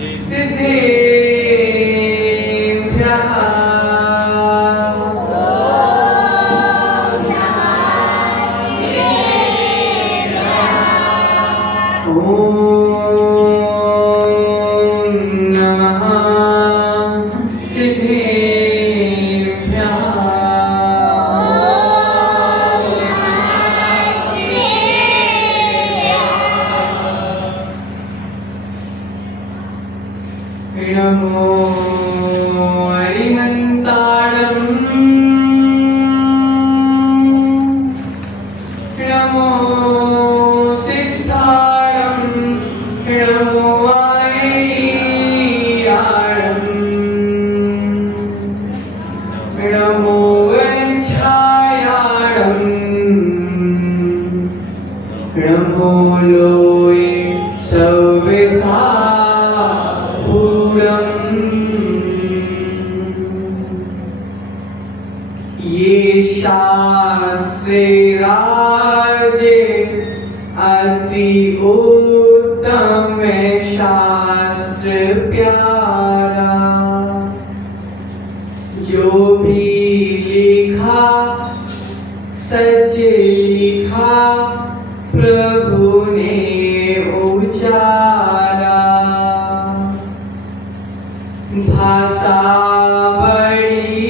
सिद्धेभ्यः नमो अरिहन्ताणं नमो सिद्धाणं नमो आयर्याणं नमो वञ्छायाणं नमो लोये सव्यसा ये शास्त्रे राजे अति उत्तम शास्त्र प्यारा जो भी लिखा सच लिखा प्रभु ने उचारा भाषा बड़ी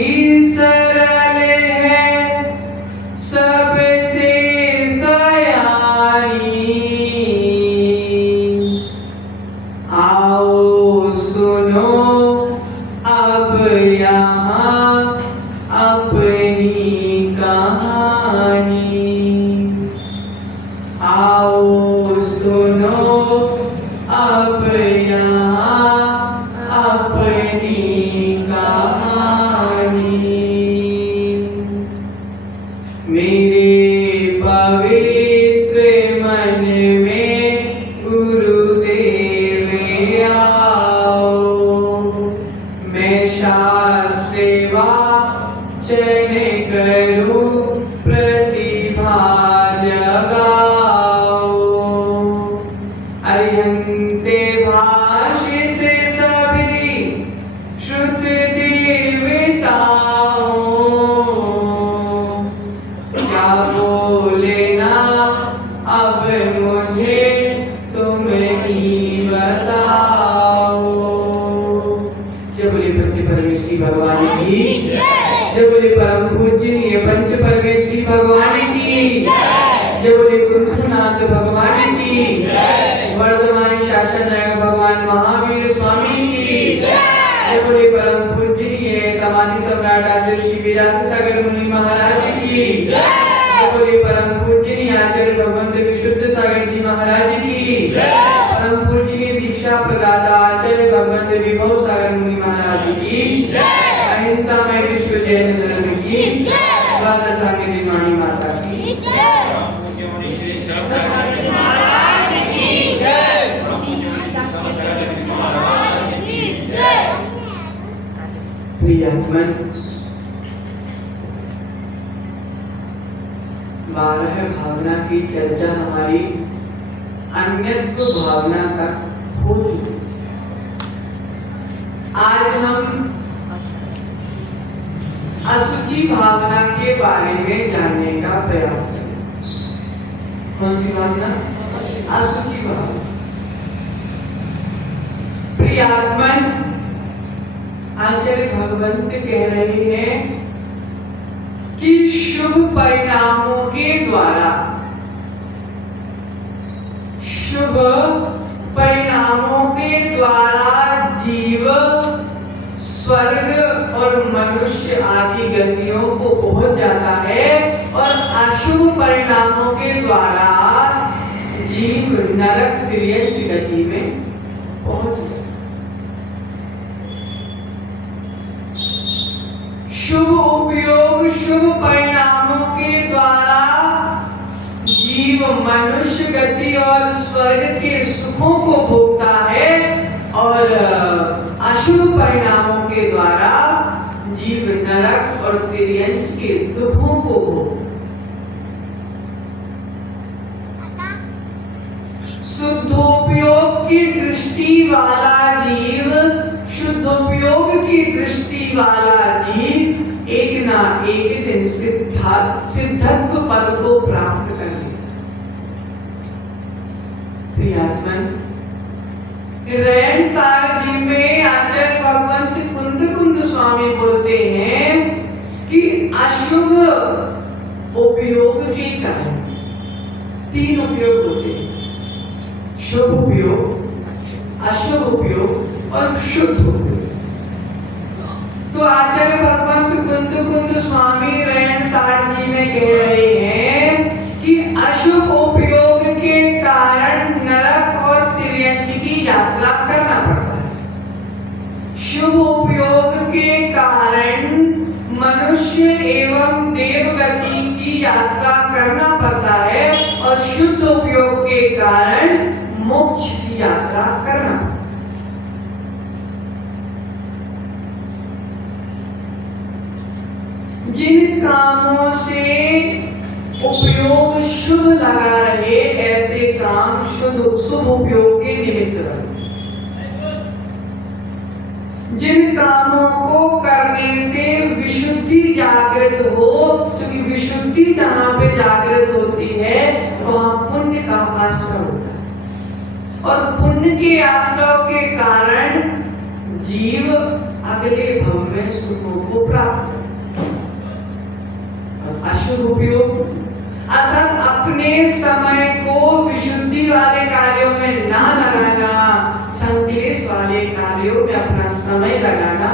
सरल है सबसे सयानी आओ सुनो अब यहाँ अपनी कहानी आओ सुनो अब यहाँ अपनी कहानी मेरे पवित्र मन में गुरुदेव आओ मैं शास्त्र वाचन करूं प्रतिभा जगाओ अरिहन्ते भाषित सभी श्रुत देवताओं क्या बोलेना अब मुझे तुम ही बताओ। जय बोले पंच परमेश्वरी भगवान की जय बोले परम पूजनीय पंच परमेश्वरी भगवान की जय बोले कुंभनाथ भगवान की वर्तमान शासन नायक भगवान महावीर स्वामी की जय बोले परम पूजनीय समाधि सम्राट आचार्य श्री वेदांत सागर मुनि महाराज की जय बोले परम पूजनीय आचार्य भगवंत विशुद्ध सागर जी महाराज की परम पूजनीय दीक्षा प्रदाता आचार्य भगवंत विभव सागर मुनि महाराज की अहिंसा में विश्व जैन धर्म की द्वादशांगी दिवाणी माता की प्रियात्मन 12 भावना की चर्चा हमारी अन्यत्व भावना का हो चुकी है। आज हम असुचि भावना के बारे में जानने का प्रयास करें। कौन सी भावना? असुचि भावना। प्रियात्मन आचार्य भगवंत कह रहे हैं कि शुभ परिणामों के द्वारा जीव स्वर्ग और मनुष्य आदि गतियों को पहुंच जाता है और अशुभ परिणामों के द्वारा जीव नरक तिर्यक गति में पहुंच जाता है। शुभ उपयोग शुभ परिणामों के द्वारा जीव मनुष्य गति और स्वर्ग के सुखों को भोगता है और अशुभ परिणामों के द्वारा जीव नरक और तिर्यंच के दुखों को भोगता है। शुद्धोपयोग की दृष्टि वाला जीव विशुद्धि वाला जीव एक ना एक दिन सिद्धत्व पद को प्राप्त कर लेगा। प्रियात्मन, रहनसार जी में आचार्य भगवंत कुंद स्वामी बोलते हैं कि अशुभ उपयोग के कारण 3 उपयोग होते हैं, शुभ उपयोग, अशुभ उपयोग और शुद्ध उपयोग। तो आचार्य भगवंत कुंद स्वामी रहनसार जी में कह रहे हैं कि अशुभ उपयोग के कारण नरक और तिर्यंच की यात्रा करना पड़ता है। शुभ उपयोग के कारण मनुष्य एवं देवगति की यात्रा करना पड़ता है और शुद्ध उपयोग के कारण मोक्ष की यात्रा करना। जिन कामों से उपयोग शुभ लगा रहे ऐसे काम शुभ उपयोग के निमित्त बने। जिन कामों को करने से विशुद्धि जागृत हो, क्योंकि विशुद्धि जहां पे जागृत होती है वहां पुण्य का आश्रय होता है और पुण्य के आश्रय के कारण जीव अगले भव में सुखों को प्राप्त करता है। अशुभ उपयोग अर्थात अपने समय को विशुद्धि वाले कार्यों में ना लगाना, संकलेश वाले कार्यों में अपना समय लगाना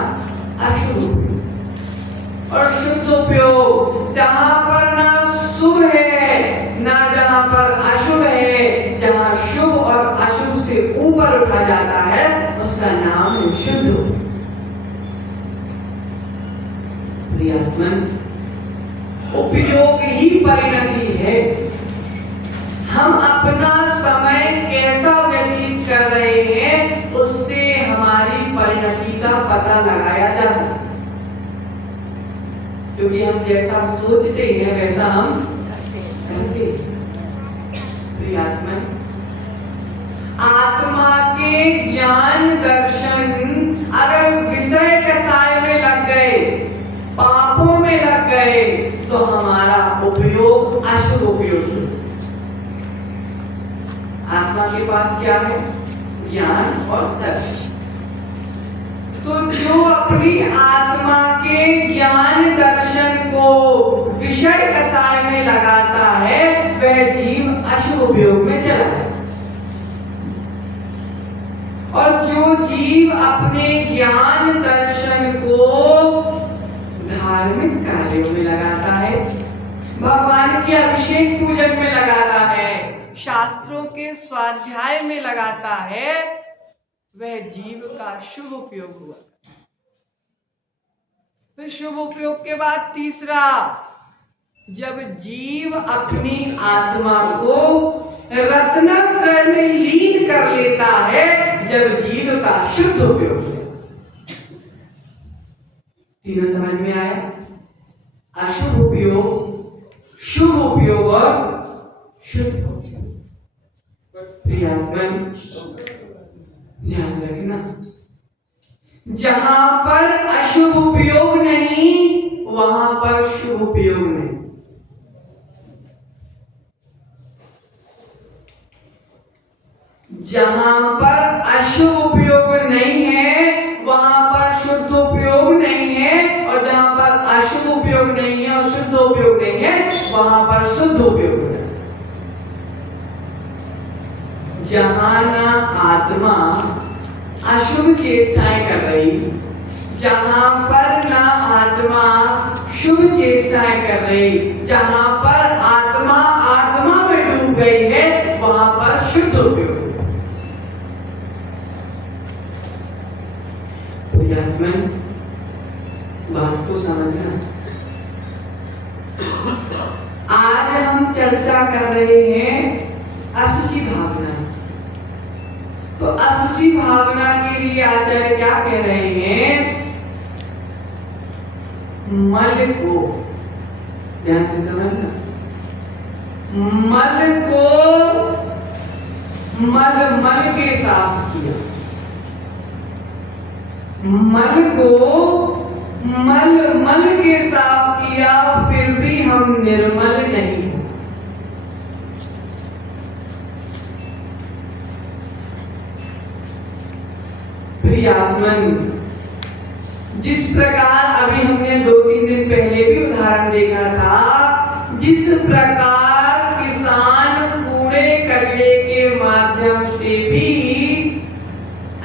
अशुभ उपयोग। और शुद्ध उपयोग जहां पर ना शुभ है ना जहां पर अशुभ है, जहां शुभ और अशुभ से ऊपर उठा जाता है उसका नाम है शुद्ध। प्रियात्मन, उपयोग ही परिणति है। हम अपना समय कैसा व्यतीत कर रहे हैं उससे हमारी परिणति का पता लगाया जा सकता है, क्योंकि हम जैसा सोचते हैं वैसा हम करते हैं। प्रियात्मन, आत्मा के ज्ञान दर्शन अगर विषय कसाय में लग गए, पापों में लग गए तो हमारा उपयोग अशुभ उपयोग है। आत्मा के पास क्या है? ज्ञान और दर्शन। तो जो अपनी आत्मा के ज्ञान दर्शन को विषय कसाय में लगाता है वह जीव अशुभ उपयोग में चला जाता है। और जो जीव अपने ज्ञान दर्शन को धार्मिक कार्यों में लगाता है, भगवान के अभिषेक पूजन में लगाता है, शास्त्रों के स्वाध्याय में लगाता है, वह जीव का शुभ उपयोग हुआ। फिर शुभ उपयोग के बाद तीसरा, जब जीव अपनी आत्मा को रत्नत्रय में लीन कर लेता है, जब जीव का शुद्ध उपयोग है। तीनों समझ में आया? अशुभ उपयोग, शुभ उपयोग और शुद्ध उपयोग। प्रियात्मन, ध्यान रखना, जहां पर अशुभ उपयोग नहीं वहां पर शुभ उपयोग नहीं। जहां पर अशुभ उपयोग नहीं है वहां पर शुद्ध उपयोग नहीं है, और जहां पर अशुभ उपयोग नहीं है और शुद्ध उपयोग नहीं है वहां पर शुद्ध उपयोग है। जहां ना आत्मा अशुभ चेष्टाएं कर रही, जहां पर ना आत्मा शुभ चेष्टाएं कर रही, जहां पर आत्मा आत्मा में डूब गई है वहां पर शुद्ध उपयोग। प्रियात्मन, बात को समझना। आज हम चर्चा कर रहे हैं असुचि भावना। तो असुचि भावना के लिए आचार्य क्या कह रहे हैं? मल को ध्यान से समझना, मल को मल के साफ किया, मल को मल के साफ किया फिर भी हम निर्मल नहीं। प्रियात्मन, जिस प्रकार अभी हमने 2-3 दिन पहले भी उदाहरण देखा था, जिस प्रकार किसान कूड़े कचरे के माध्यम से भी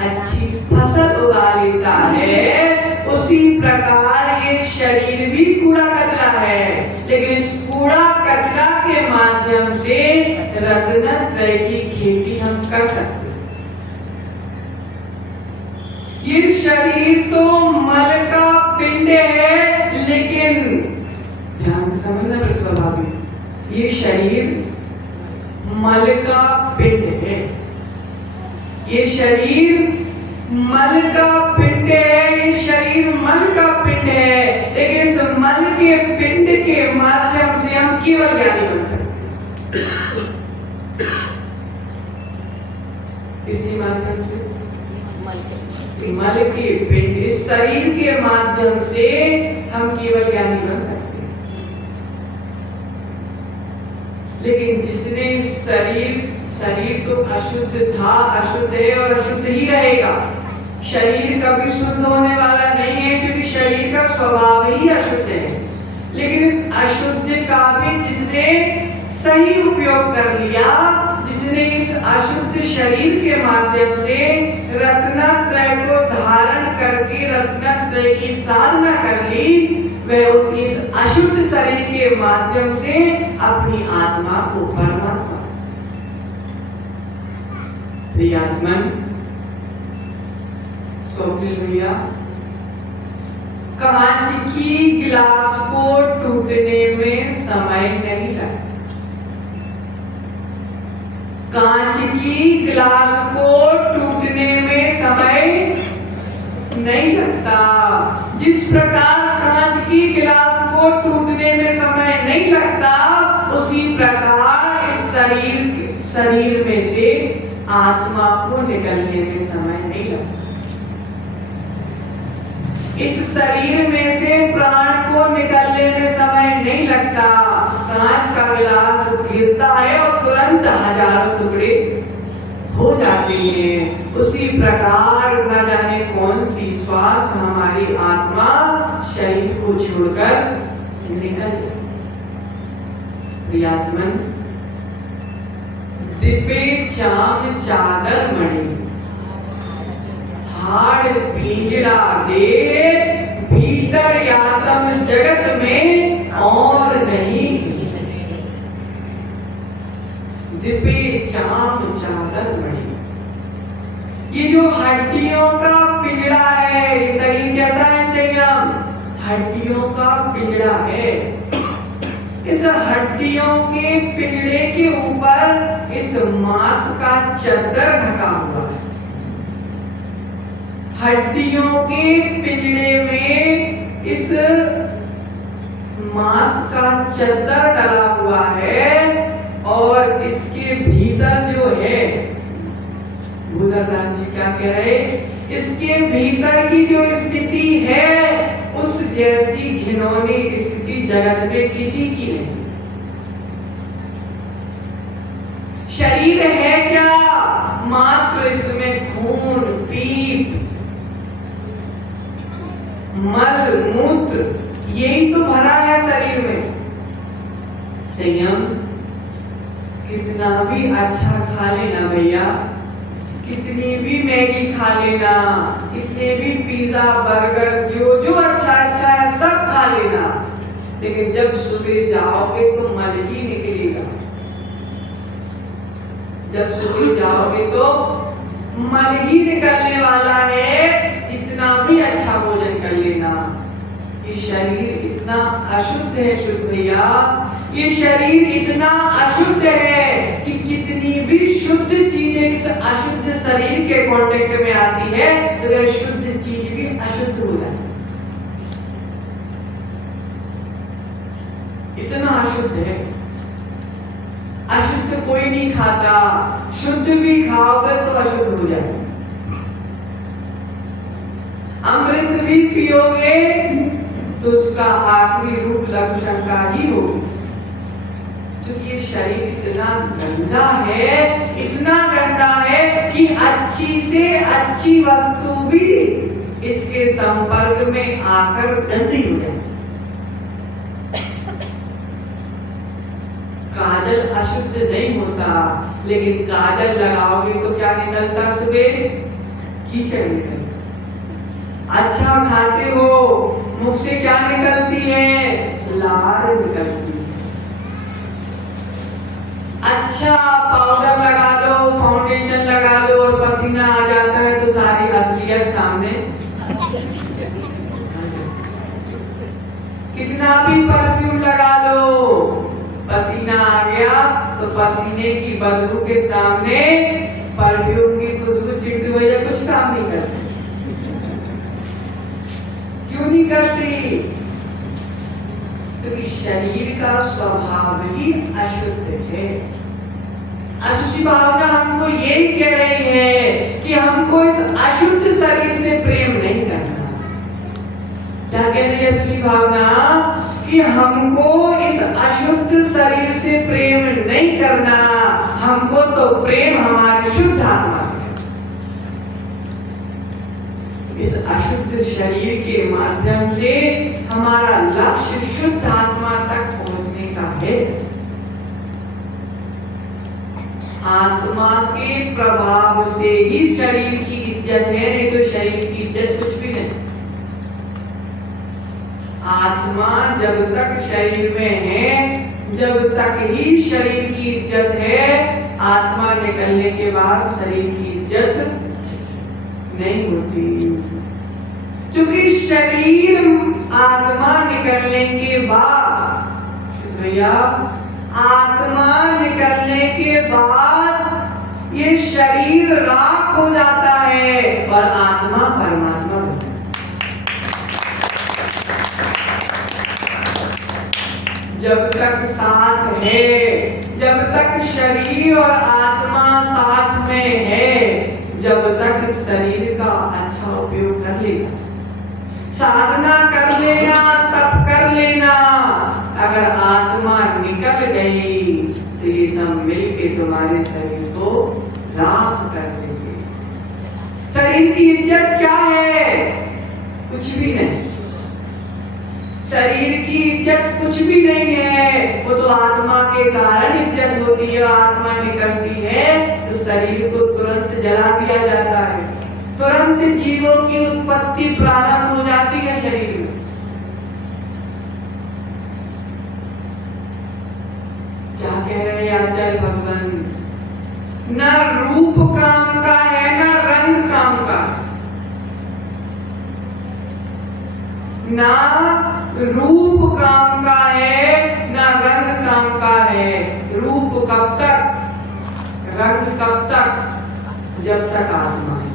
अच्छी फसल उगा लेता है, उसी प्रकार ये शरीर भी कूड़ा कचरा है, लेकिन इस कूड़ा कचरा के माध्यम से रत्नत्रय की खेती हम कर सकते हैं। ये शरीर तो मल का पिंड है, लेकिन ध्यान से समझना प्रतिभा भाभी, ये शरीर मल का पिंड है। ये शरीर मल का पिंड है, ये शरीर मल का पिंड है, लेकिन इस मल के पिंड के माध्यम से हम केवल ज्ञानी बन सकते हैं। इसी माध्यम से मल के पिंड, इस शरीर के माध्यम से हम केवल ज्ञानी बन सकते हैं। लेकिन जिसने शरीर तो अशुद्ध था, अशुद्ध है और अशुद्ध ही रहेगा। शरीर कभी शुद्ध होने वाला नहीं है, क्योंकि शरीर का स्वभाव ही अशुद्ध है। लेकिन इस अशुद्ध का भी जिसने सही उपयोग कर लिया, जिसने इस अशुद्ध शरीर के माध्यम से रत्नत्रय को धारण करके रत्नत्रय की साधना कर ली, वह उसकी इस अशुद्ध शरीर के माध्यम से अपनी आत्मा को परमात्मा। प्रियात्मन, स्वप्निल भैया, कांच की गिलास को टूटने में समय नहीं लगता। कांच की गिलास को टूटने में समय नहीं लगता। जिस प्रकार कांच की गिलास को टूटने में समय नहीं लगता, उसी प्रकार इस शरीर में से आत्मा को निकलने में समय नहीं लगता। इस शरीर में से प्राण को निकलने में समय नहीं लगता। कांच का गिलास गिरता है और तुरंत हजारों टुकड़े हो जाते हैं। उसी प्रकार न जाने कौन सी श्वास हमारी आत्मा शरीर को छोड़कर निकल जाए। प्रियात्मन, दिपे चाम चादर मणि, हाड़ पिंजरा दे, भीतर यासम जगत में और नहीं। दिपे चाम चादर मणि, ये जो हड्डियों का पिंजरा है, ये शरीर कैसा है संयम? हड्डियों का पिंजरा है। इस हड्डियों के पिंजरे के ऊपर इस मांस का चद्दर ढका हुआ है। हड्डियों के पिंजरे में इस मांस का चद्दर डला हुआ है, और इसके भीतर जो है, भूधरनाथ जी क्या कह रहे, इसके भीतर की जो स्थिति है, उस जैसी घिनौनी स्थिति जगत में किसी की नहीं। शरीर है क्या? मात्र इसमें खून, पीप, मल, मूत्र, यही तो भरा है शरीर में। संयम, कितना भी अच्छा खा लेना भैया, कितनी भी मैगी खा लेना, कितने भी पिज्जा, बर्गर, जो जो अच्छा अच्छा है सब खा लेना, लेकिन जब सुबह जाओगे तो मल ही निकलेगा। जब सुबह जाओगे तो मल ही निकलने वाला है, जितना भी अच्छा भोजन कर लेना। ये शरीर इतना अशुद्ध है शुद्ध भैया, ये शरीर इतना अशुद्ध है कि कितनी भी शुद्ध चीजें इस अशुद्ध शरीर के कांटेक्ट में आती है तो वह शुद्ध चीज भी अशुद्ध हो जाती है। इतना अशुद्ध है। अशुद्ध कोई नहीं खाता, शुद्ध भी खाओगे तो अशुद्ध हो जाएगा। अमृत भी पियोगे तो उसका आखिरी रूप लघु शंका ही होगी। क्योंकि ये शरीर इतना गंदा है कि अच्छी से अच्छी वस्तु भी इसके संपर्क में आकर गंदी हो जाए। काजल अशुद्ध नहीं होता, लेकिन काजल लगाओगे तो क्या निकलता? सुबह कीचड़ निकलता। अच्छा खाते हो, मुख से क्या निकलती है? लार निकलती है। अच्छा पाउडर लगा लो, फाउंडेशन लगा लो और पसीना आ जाता है तो सारी असलियत सामने। कितना भी परफ्यूम लगा लो, पसीना आ गया तो पसीने की बदबू के सामने परफ्यूम की खुशबू चिट्टू भैया कुछ काम नहीं करती। क्यों नहीं करती? क्योंकि शरीर का स्वभाव ही अशुद्ध है। अशुचि भावना हमको यही कह रही है कि हमको इस अशुद्ध शरीर से प्रेम नहीं करना। क्या कह रही है अशुचि भावना? कि हमको इस अशुद्ध शरीर से प्रेम नहीं करना, हमको तो प्रेम हमारे शुद्ध आत्मा से। इस अशुद्ध शरीर के माध्यम से हमारा लक्ष्य शुद्ध आत्मा तक पहुंचने का है। आत्मा के प्रभाव से ही शरीर की इज्जत है, नहीं तो शरीर की इज्जत कुछ भी नहीं। आत्मा जब तक शरीर में है, जब तक ही शरीर की इज्जत है। आत्मा निकलने के बाद शरीर की इज्जत नहीं होती। क्योंकि शरीर आत्मा निकलने के बाद भैया, आत्मा निकलने के बाद ये शरीर राख हो जाता है और आत्मा परमात्मा होता है। जब तक साथ है, जब तक शरीर और आत्मा साथ में है, जब तक शरीर का अच्छा उपयोग कर लेना, साधना कर लेना, तप कर लेना। अगर आत्मा निकल गई तो ये सब मिलके तुम्हारे शरीर को राख कर देंगे। शरीर की इज्जत क्या है? कुछ भी नहीं। शरीर की इज्जत कुछ भी नहीं है, वो तो आत्मा के कारण इज्जत होती है। आत्मा निकलती है तो शरीर को तुरंत जला दिया जाता है, तुरंत जीवों की उत्पत्ति प्रारंभ हो जाती है शरीर में। क्या कह रहे हैं आचार्य भगवान? न रूप काम का है, न रंग काम का। ना रूप काम का है, ना रंग काम का है। रूप कब तक, रंग कब तक? जब तक आत्मा है।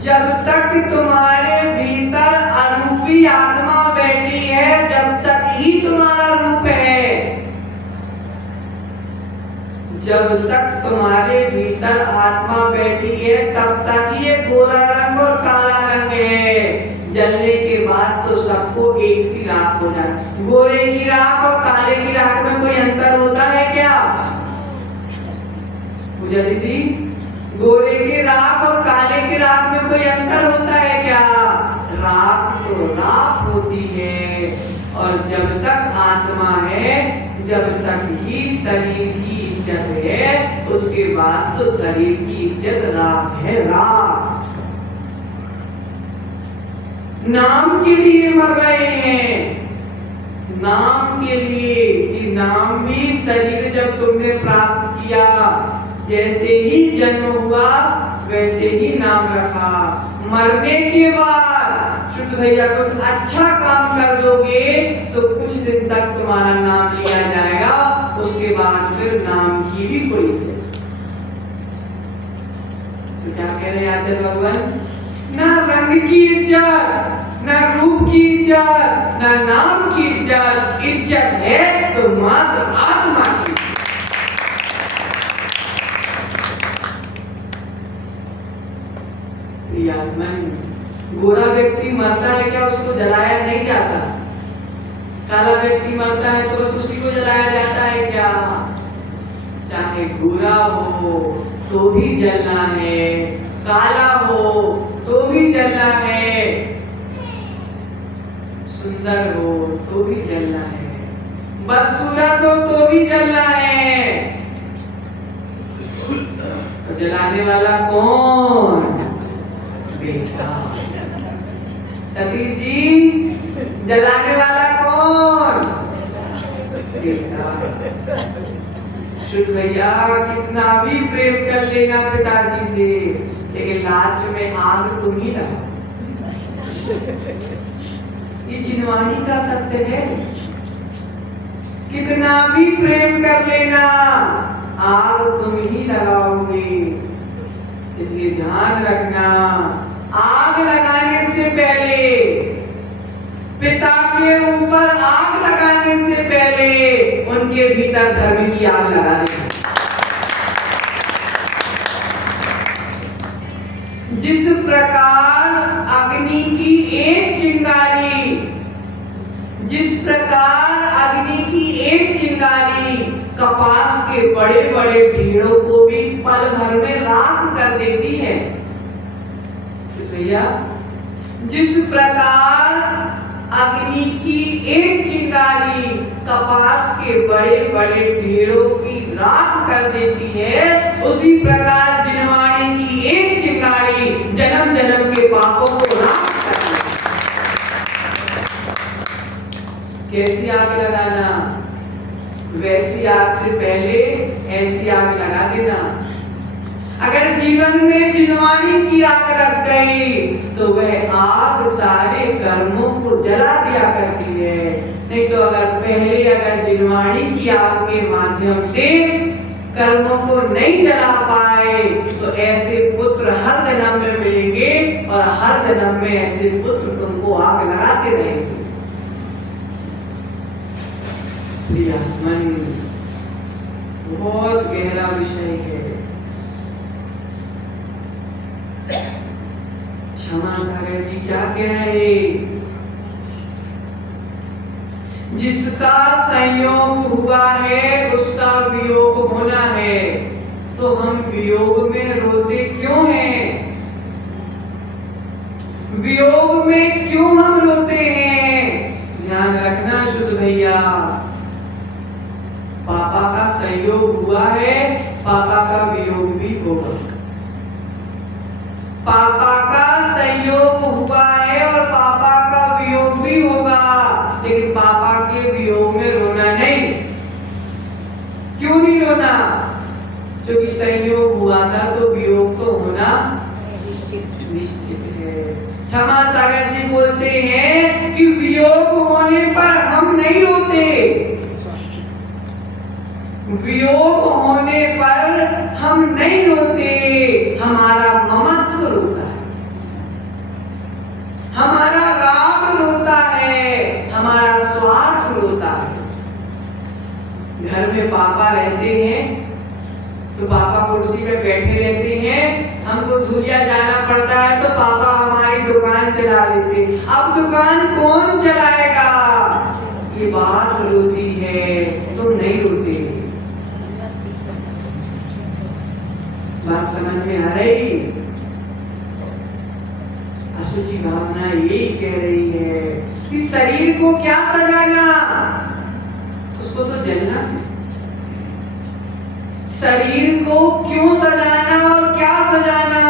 जब तक तुम्हारे भीतर अरूपी आत्मा बैठी है, जब तक ही तुम्हारा रूप है। जब तक तुम्हारे भीतर आत्मा बैठी है, तब तक ये गोरा रंग और काला रंग है। जलने के बाद तो सबको एक सी राख हो जाए। गोरे की राख और काले की राख में कोई अंतर होता है क्या? पूजा दीदी, गोरे की राख और काले की राख में कोई अंतर होता है क्या? राख तो राख होती है। और जब तक आत्मा है, जब तक ही शरीर की इज्जत है, उसके बाद तो शरीर की इज्जत राख है, राख। नाम के लिए मर रहे हैं, नाम के लिए। कि नाम भी शरीर जब तुमने प्राप्त किया, जैसे ही जन्म हुआ वैसे ही नाम रखा। मरने के बाद शुद्ध भैया कुछ अच्छा काम कर लोगे तो कुछ दिन तक तुम्हारा नाम लिया जाएगा, उसके बाद फिर नाम की भी कोई इज्जत। तो क्या कह रहे हैं आचार्य भगवान? ना रंग की इज्जत, ना रूप की इज्जत, ना नाम की इज्जत। इज्जत है तो मात्र आत्मा की। प्रियात्मन, गोरा व्यक्ति मरता है क्या उसको जलाया नहीं जाता? काला व्यक्ति मरता है तो बस उसी को जलाया जाता है क्या? चाहे गोरा हो तो भी जलना है, काला हो तो भी जलना है, सुंदर हो तो भी जलना है, बदसूरत हो तो भी जलना है। तो जलाने वाला कौन? बेटा। सतीश जी, जलाने वाला कौन? बेटा। शुद्ध भैया कितना भी प्रेम कर लेना पिताजी से, लेकिन लास्ट में आग तुम ही रहो। ये जिनवानी का सत्य है। कितना भी प्रेम कर लेना, आग तुम ही लगाओगे। इसलिए ध्यान रखना, आग लगाने से पहले, पिता के ऊपर आग लगाने से पहले उनके भीतर धर्म की आग लगा देना। जिस प्रकार अग्नि की एक चिंगारी, जिस प्रकार अग्नि की एक चिंगारी कपास के बड़े बड़े ढेरों को भी पल भर में राख कर देती है, भैया जिस प्रकार अग्नि की एक चिंगारी कपास के बड़े बड़े ढेरों की राख कर देती है, उसी प्रकार जिनवाणी की एक चिंगारी जन्म जन्म के पापों को राख कर देती है। कैसी आग लगाना? वैसी आग से पहले ऐसी आग लगा देना। अगर जीवन में जिनवानी की आग लग गई तो वह आग सारे कर्मों को जला दिया करती है। नहीं तो अगर जिनवानी की आग के माध्यम से कर्मों को नहीं जला पाए तो ऐसे पुत्र हर जन्म में मिलेंगे और हर जन्म में ऐसे पुत्र तुमको आग लगाते रहेंगे। प्रियात्मन, बहुत गहरा विषय है। क्षमा सागर जी क्या कह रहे? जिसका संयोग हुआ है उसका वियोग होना है, तो हम वियोग में रोते क्यों हैं? वियोग में क्यों हम रोते हैं? ध्यान रखना शुद्ध भैया, पापा का संयोग हुआ है, पापा का वियोग भी होगा। पापा का संयोग हुआ है और पापा का वियोग भी होगा, लेकिन पापा के वियोग में रोना नहीं। क्यों नहीं रोना? क्योंकि संयोग हुआ था तो वियोग तो होना निश्चित है। क्षमा सागर जी बोलते हैं कि वियोग होने पर हम नहीं रोते, वियोग होने पर हम नहीं रोते, हमारा ममत्व रोता है, हमारा राग रोता है, हमारा स्वार्थ रोता है। घर में पापा रहते हैं तो पापा कुर्सी पे बैठे रहते हैं, हमको धुलिया जाना पड़ता है तो पापा हमारी दुकान चला लेते। अब दुकान कौन चलाएगा? ये बात रोती है, तुम नहीं रोते। बात समझ में आ रही? असुचि भावना यही कह रही है कि शरीर को क्या सजाना, उसको तो जलना। शरीर को क्यों सजाना और क्या सजाना?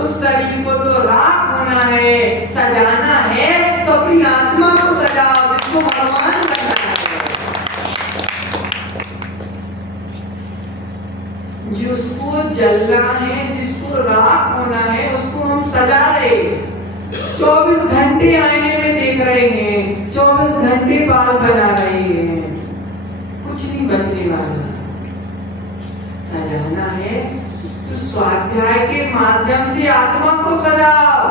उस शरीर को तो राख होना है, सजाना है तो अपनी आत्मा को सजाओ, जिसको भगवान बनना है। जिसको जलना है, जिसको राख होना है, उसको हम सजा रहे। 24 घंटे आईने में देख रहे हैं, 24 घंटे बाल बना रहे हैं, कुछ नहीं बचने वाला। सजाना है तो स्वाध्याय के माध्यम से आत्मा को सजाओ,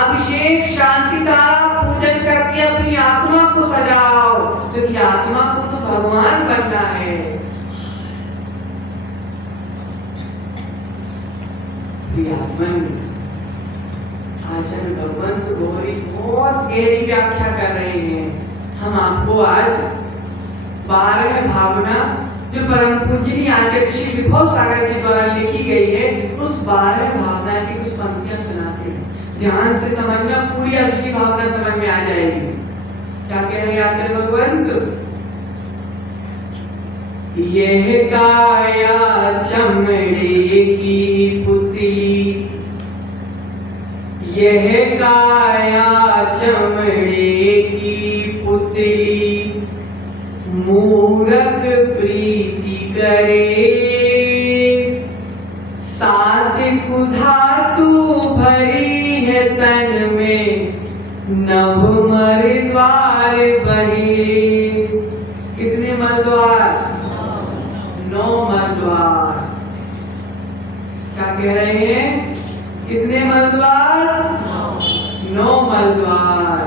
अभिषेक शांति धारा पूजन करके अपनी आत्मा को सजाओ, क्योंकि आत्मा को तो भगवान बनना है। प्रियात्मन, आचार्य भगवंत गौरी बहुत गहरी व्याख्या कर रहे हैं। हम आपको आज 12 भावना जो परम पूजनीय आचार्य श्री विभव सागर जी द्वारा लिखी गई है, उस 12 भावना की कुछ पंक्तियां सुनाते हैं। ध्यान से समझना, पूरी अशुचि भावना समझ में आ जाएगी। क्या कह रहे हैं आचार्य भगवंत? यह काया चमड़े की पुतली, यह काया चमड़े की पुतली, मूरख प्रीति करे, साथ कुधातु भरी है तन में, नभ मर द्वार बहे। कितने मल द्वार? 9 मल द्वार। क्या कह रहे हैं? कितने मल द्वार? 9 मल द्वार।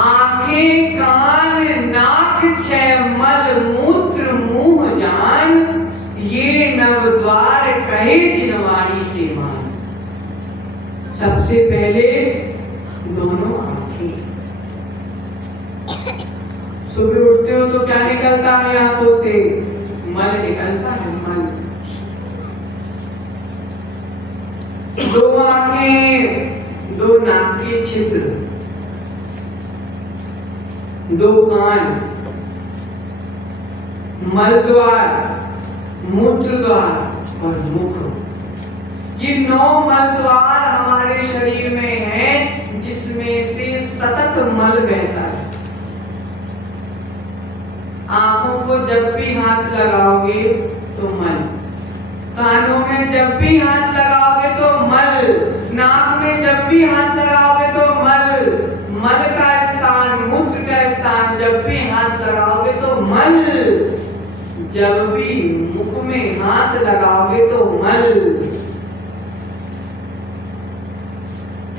आंखें कान नाक 6 मल, मूत्र मुंह जान, ये नव द्वार कहे जिनवाणी से मान। सबसे पहले दोनों आंखें। सुबह उठते हो तो क्या निकलता है आंखों से? मल निकलता है, मल। 2 आंखें, 2 नाक के छिद्र, 2 कान, मल द्वार, मूत्र द्वार और मुख। ये 9 मल द्वार हमारे शरीर में है, जिसमें से सतत मल बहता है। आंखों को जब भी हाथ लगाओगे तो मल, कानों में जब भी हाथ लगाओगे तो मल, नाक में जब भी हाथ लगाओगे तो मल, मल का स्थान, मूत्र का स्थान जब भी हाथ लगाओगे तो मल, जब भी मुख में हाथ लगाओगे तो मल।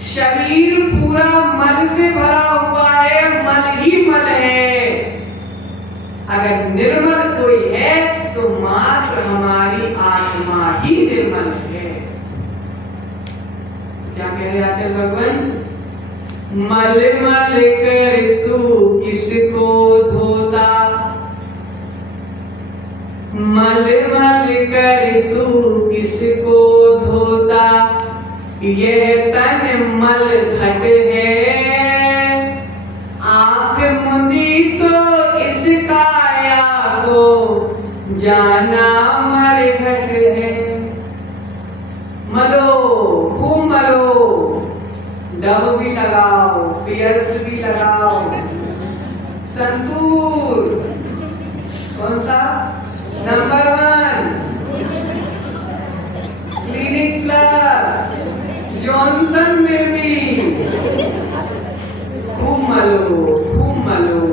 शरीर पूरा मल से भरा हुआ है, मल ही मल है। अगर निर्मल कोई है तो मात्र हमारी आत्मा ही निर्मल है। तो क्या कह रहे आचार्य भगवंत? मल मल कर तू किसको धोता, मल मल कर तू किसको धोता, यह तन मल घट है, आंख मुंदी तो इस काया को जाना मरघट है। मलो, खूब मलो, डव भी लगाओ, पियर्स भी लगाओ, संतूर कौन सा? नंबर 1 क्लिनिक प्लस, जॉनसन में भी खूब मलो, खूब मलो।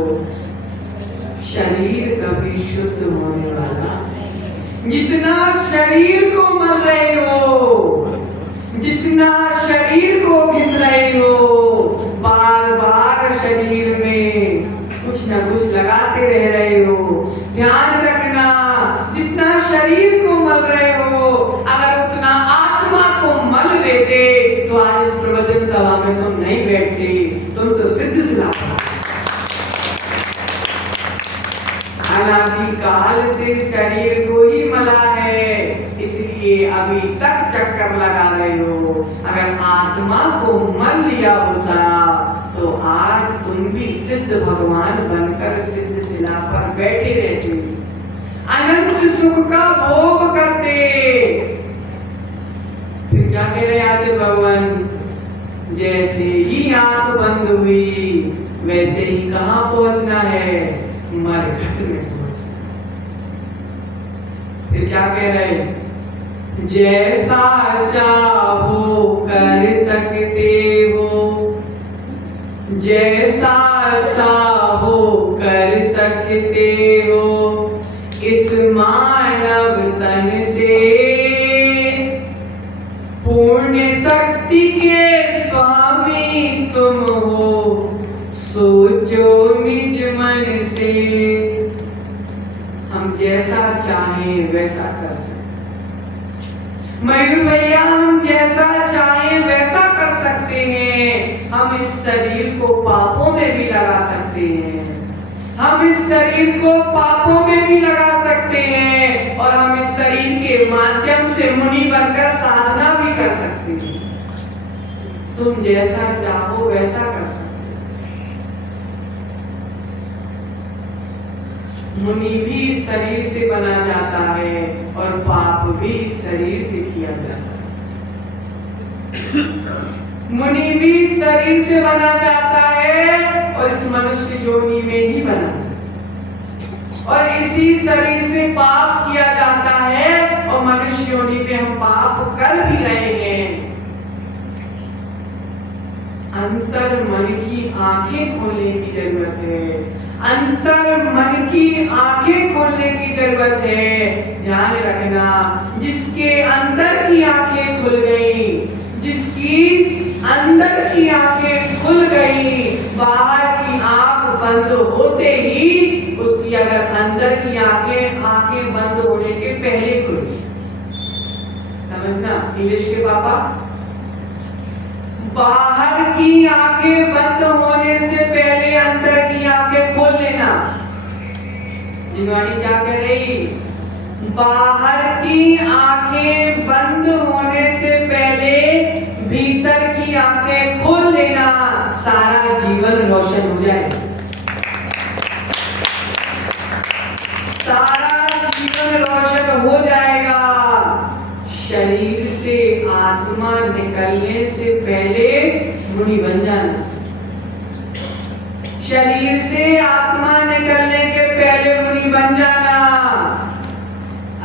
शरीर कभी शुद्ध होने वाला, जितना शरीर को मल रहे हो, जितना शरीर को घिस रहे हो, बार बार शरीर में कुछ न कुछ लगाते रह रहे हो, ध्यान रखना, जितना शरीर को मल रहे हो, अगर उतना आत्मा को मल देते तो आज इस प्रवचन सभा में तुम नहीं बैठते, तुम तो सिद्ध सिद्धा। अनादि काल से शरीर को ही मला है, इसलिए अभी तक चक्कर लगा रहे हो। अगर आत्मा को मल लिया होता तो आज तुम भी सिद्ध भगवान बनकर सिद्ध शिला पर बैठे रहते, अनंत सुख का भोग करते। फिर क्या कह रहे आते भगवान? जैसे ही आंख बंद हुई वैसे ही कहां पहुंचना है? मरघट में पहुंचना। फिर क्या कह रहे? जैसा चाहो कर सकते हो, जैसा चाहो कर सकते हो, इस मानव तन से पूर्ण शक्ति के स्वामी तुम हो, सोचो निज मन से। हम जैसा चाहें वैसा कर सकते, मयूर भैया हम जैसा चाहें वैसा कर सकते हम इस शरीर को पापों में भी लगा सकते हैं और हम इस शरीर के माध्यम से मुनि बनकर साधना भी कर सकते हैं। तुम जैसा चाहो वैसा कर सकते हो। मुनि भी इस शरीर से बना जाता है और पाप भी इस शरीर से किया जाता है। मुनि भी शरीर से बना जाता है और इस मनुष्य योनि में ही बना, और इसी शरीर से पाप किया जाता है और मनुष्य योनि में हम पाप कर भी रहे हैं। अंतर मन की आंखें खोलने की जरूरत है। अंतर मन की आंखें खोलने की जरूरत है। ध्यान रखना, जिसके अंदर की आंखें खुल गई, जिसकी अंदर की आंखें खुल गई, बाहर की आंख बंद होते ही उसकी अगर अंदर की आंखें बंद होने के पहले खुल, समझना इंग्लिश के पापा, बाहर की आंखें बंद होने से पहले अंदर की आंखें खोल लेना। जिनवाणी क्या कह रही? बाहर की आंखें बंद होने से पहले भीतर की आंखें खोल लेना, सारा जीवन रोशन हो जाए। सारा जीवन रोशन हो जाएगा। शरीर से आत्मा निकलने से पहले मुनि बन जाना। शरीर से आत्मा निकलने के पहले मुनि बन जाना।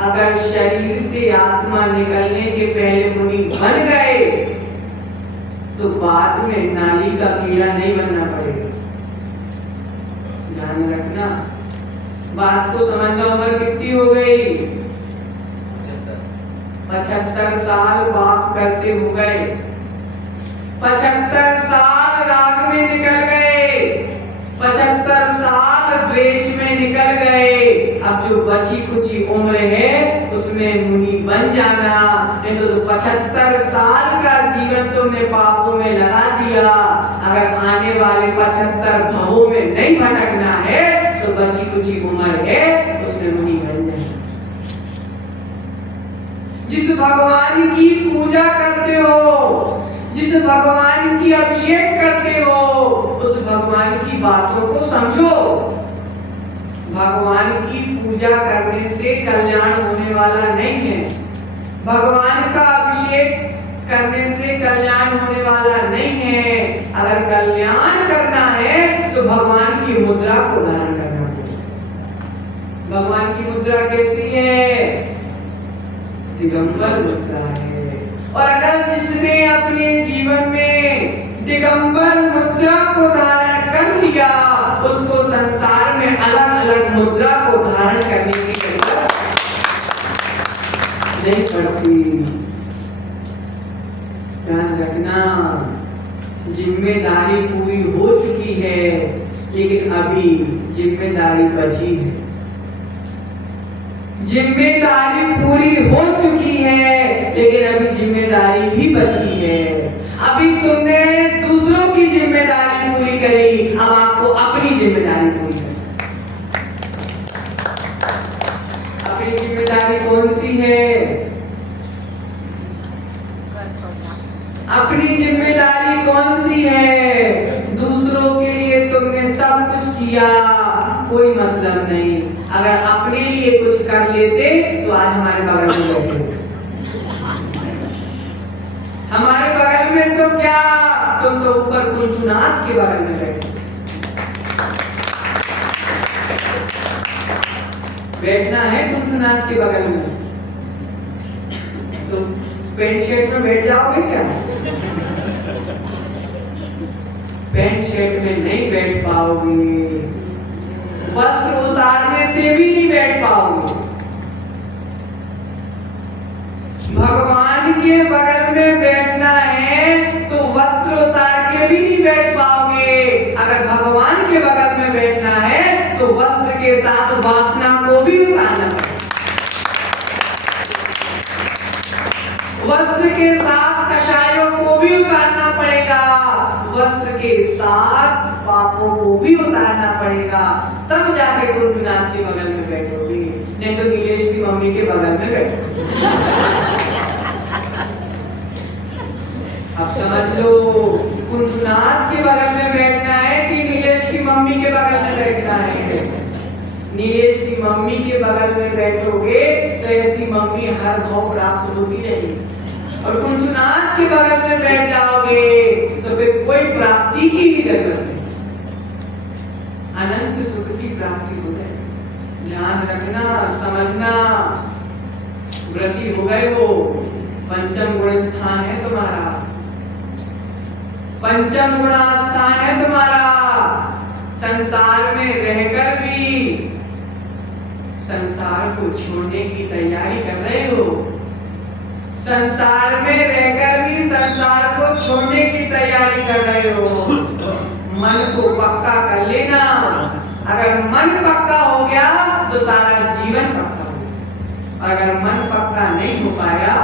अगर शरीर से आत्मा निकलने के पहले मुनि बन गए तो बाद में नाली का कीड़ा नहीं बनना पड़ेगा। ध्यान रखना, बात को समझना। उम्र कितनी हो गई? 75 साल पाप करते हो गए, 75 साल राग में निकल गए, 75 साल द्वेष में निकल गए। अब जो बची कुची उम्र है उसमें मुनि बन जाना। नहीं तो 75 साल का जीवन तुमने पापों में लगा दिया। अगर आने वाले 75 भवों में नहीं भटकना है तो बची कुची उम्र है उसमें मुनि बन जाए। जिस भगवान की पूजा करते हो, जिस भगवान की अभिषेक करते हो, उस भगवान की बातों को समझो। भगवान की पूजा करने से कल्याण होने वाला नहीं है। भगवान का अभिषेक करने से कल्याण होने वाला नहीं है। अगर कल्याण करना है तो भगवान की मुद्रा को धारण करना पड़ेगा। भगवान की मुद्रा कैसी है? दिगंबर मुद्रा है। और अगर जिसने अपने जीवन में दिगंबर मुद्रा को धारण कर लिया, उसको संसार में अलग अलग मुद्रा को धारण करने की जरूरत नहीं पड़ती। ध्यान रखना, जिम्मेदारी पूरी हो चुकी है लेकिन अभी जिम्मेदारी बची है। जिम्मेदारी पूरी हो चुकी है लेकिन अभी जिम्मेदारी भी बची है। अभी तुमने दूसरों की जिम्मेदारी पूरी करी, अब आपको अपनी जिम्मेदारी पूरी करनी। अपनी जिम्मेदारी कौन सी है? अपनी जिम्मेदारी कौन सी है? दूसरों के लिए तुमने सब कुछ किया, कोई मतलब नहीं। अगर अपने लिए कुछ कर लेते तो आज हमारे बगल में बैठे। हमारे बगल में तो क्या, तुम तो ऊपर कुलसुनाथ के बगल में बैठे। बैठना है कुलसुनाथ के बगल में तो पैंट शर्ट में बैठ जाओगे क्या? पैंट शर्ट में नहीं बैठ पाओगे, वस्त्र उतारने से भी नहीं बैठ पाओगे। भगवान के बगल में बैठना है तो वस्त्र उतार के भी नहीं बैठ पाओगे। अगर भगवान के बगल में बैठना है तो वस्त्र के साथ वासना को भी उतारना है। वस्त्र के साथ कषायों को भी उतारना पड़ेगा, वस्त्र के साथ पापों को भी उतारना पड़ेगा। तब जाके कुंजनाथ के बगल में बैठोगे, नहीं तो नीलेश की मम्मी के बगल में बैठोगे। अब समझ लो, कुंजनाथ के बगल में बैठना है कि नीलेश की मम्मी के बगल में बैठना है। नीलेश की मम्मी के बगल में बैठोगे तो ऐसी मम्मी हर भाव प्राप्त होती रहेगी, और कुंजनाथ के बगल में बैठ जाओगे तो फिर कोई प्राप्ति की ही जरूरत नहीं, अनंत सुख की प्राप्ति हो जाएगी। ध्यान रखना, समझना, व्रती हो गए हो, पंचम गुण स्थान है तुम्हारा, पंचम गुण स्थान है तुम्हारा। संसार में रहकर भी संसार को छोड़ने की तैयारी कर रहे हो, संसार में रहकर भी संसार को छोड़ने की तैयारी कर रहे हो। मन को पक्का कर लेना, अगर मन पक्का हो गया तो सारा जीवन पक्का हो गया। अगर मन पक्का नहीं हो पाया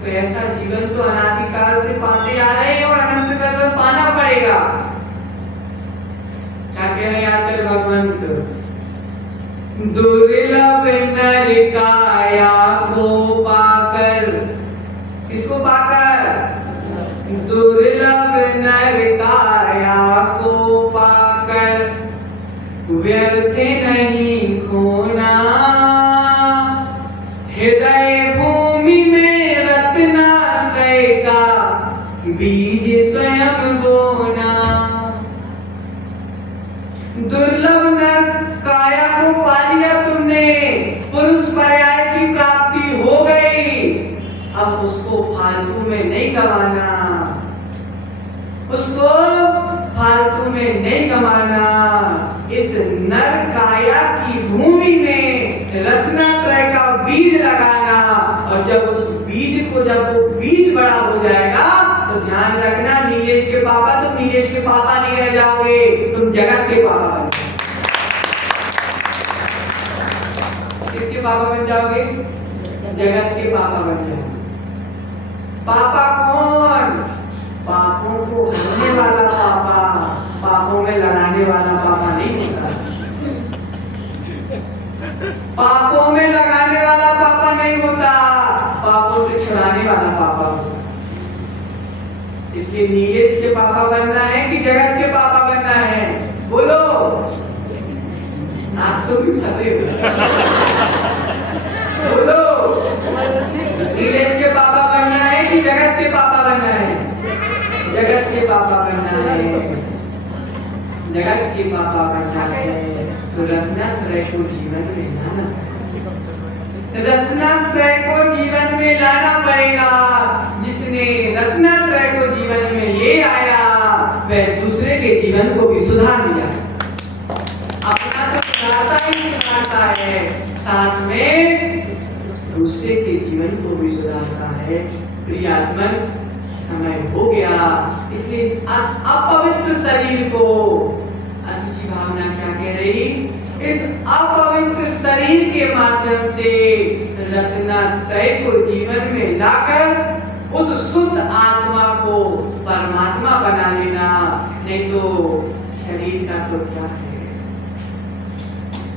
तो ऐसा जीवन तो अनादिकाल से पाते आ रहे हैं और अनंत काल में पाना पड़ेगा। क्या कह रहे हैं आचार्य भगवंत? दुर्लभ नर काया को पाकर, किसको पाकर? दुर्लभ नर काया को पाकर व्यर्थ नहीं खोना, हृदय भूमि में रत्नात्रय का बीज स्वयं बोना। दुर्लभ नर काया को पा लिया तुमने, पुरुष पर्याय की प्राप्ति हो गई, अब उसको फालतू में नहीं गवाना, उसको फालतू में नहीं गवाना। इस नर काया की भूमि में रत्नात्रय का बीज लगाना, और जब उस बीज को, जब वो बीज बड़ा हो जाएगा तो ध्यान रखना, नीलेश के पापा, तुम नीलेश के पापा नहीं रह जाओगे, तुम जगत के पापा बन जाओगे। किसके पापा बन जाओगे? जगत के पापा बन जाओगे। पापा कौन? पापों को हरने वाला पापा, पापों में लड़ाने वाला पापा नहीं होता, पापों में लगाने वाला पापा नहीं होता, पापों से छुड़ाने वाला पापा होता। इसलिए नीलेश के पापा बनना है कि जगत के पापा बनना है? बोलो, आज तो भी फंसे हो। बोलो, नीलेश के पापा बनना है कि जगत के पापा बनना है? जगत के पापा बनना है, जगत के पापा बनना है तो रत्नात्रय को जीवन में लाना पड़ेगा, रत्नात्रय को जीवन में लाना पड़ेगा। जिसने रत्नात्रय को जीवन में ले आया वह दूसरे के जीवन को भी सुधार दिया, अपना तो सुधारता ही सुधारता है, साथ में दूसरे के जीवन को भी सुधारता है। प्रियात्मन, समय हो गया, इसलिए इस अपवित्र शरीर को, असुचि भावना क्या कह रही? इस अपवित्र शरीर के माध्यम से रत्नात्रय को जीवन में लाकर उस शुद्ध आत्मा को परमात्मा बना लेना, नहीं तो शरीर का तो क्या है।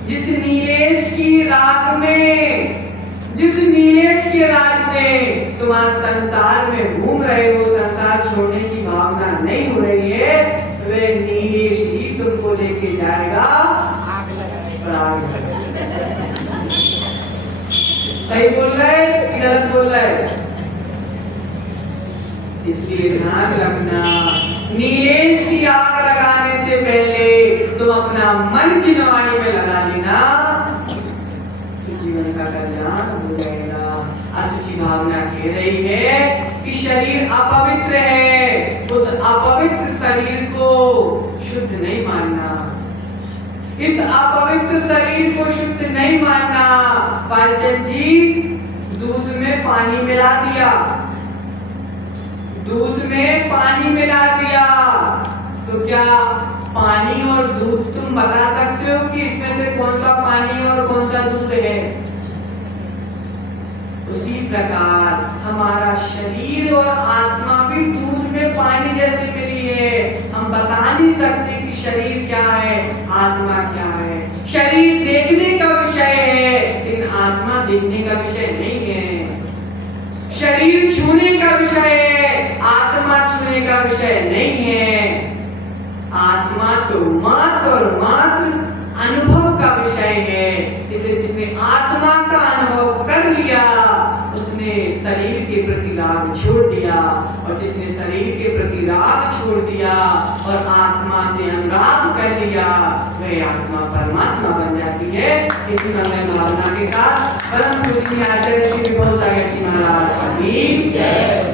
जिस नीलेश की रात में, जिस नीलेश के राज में तुम आज संसार में घूम रहे हो, संसार छोड़ने की भावना नहीं हो रही है, वे नीलेश ही तुमको लेके जाएगा प्राग। सही बोल रहे कि गलत बोल रहे? इसलिए ध्यान रखना, नीलेश की आग लगाने से पहले तुम अपना मन जिनवानी में लगा लेना, जीवन का कल्याण हो जाएगा। असुचि भावना कह रही है कि शरीर अपवित्र है, उस अपवित्र शरीर को शुद्ध नहीं मानना, इस अपवित्र शरीर को शुद्ध नहीं मानना। पालचंद जी, दूध में पानी मिला दिया, दूध में पानी मिला दिया, तो क्या पानी और दूध तुम बता सकते हो कि इसमें से कौन सा पानी और कौन सा दूध है? उसी प्रकार हमारा शरीर और आत्मा भी दूध में पानी जैसे मिली है। हम बता नहीं सकते कि शरीर क्या है, आत्मा क्या है। शरीर देखने का विषय है, लेकिन आत्मा देखने का विषय नहीं है। शरीर छूने का विषय है, आत्मा छूने का विषय नहीं है। आत्मा तो मात्र और मात्र अनुभव का विषय है। इसे जिसने आत्मा का अनुभव कर लिया उसने शरीर के प्रति राग छोड़ दिया, और जिसने शरीर के प्रति राग छोड़ दिया और आत्मा से अनुराग कर लिया वह आत्मा परमात्मा बन जाती है। इसी में भावना के साथ परम पूज्य आचार्य श्री विभू सागर जी महाराज की जय।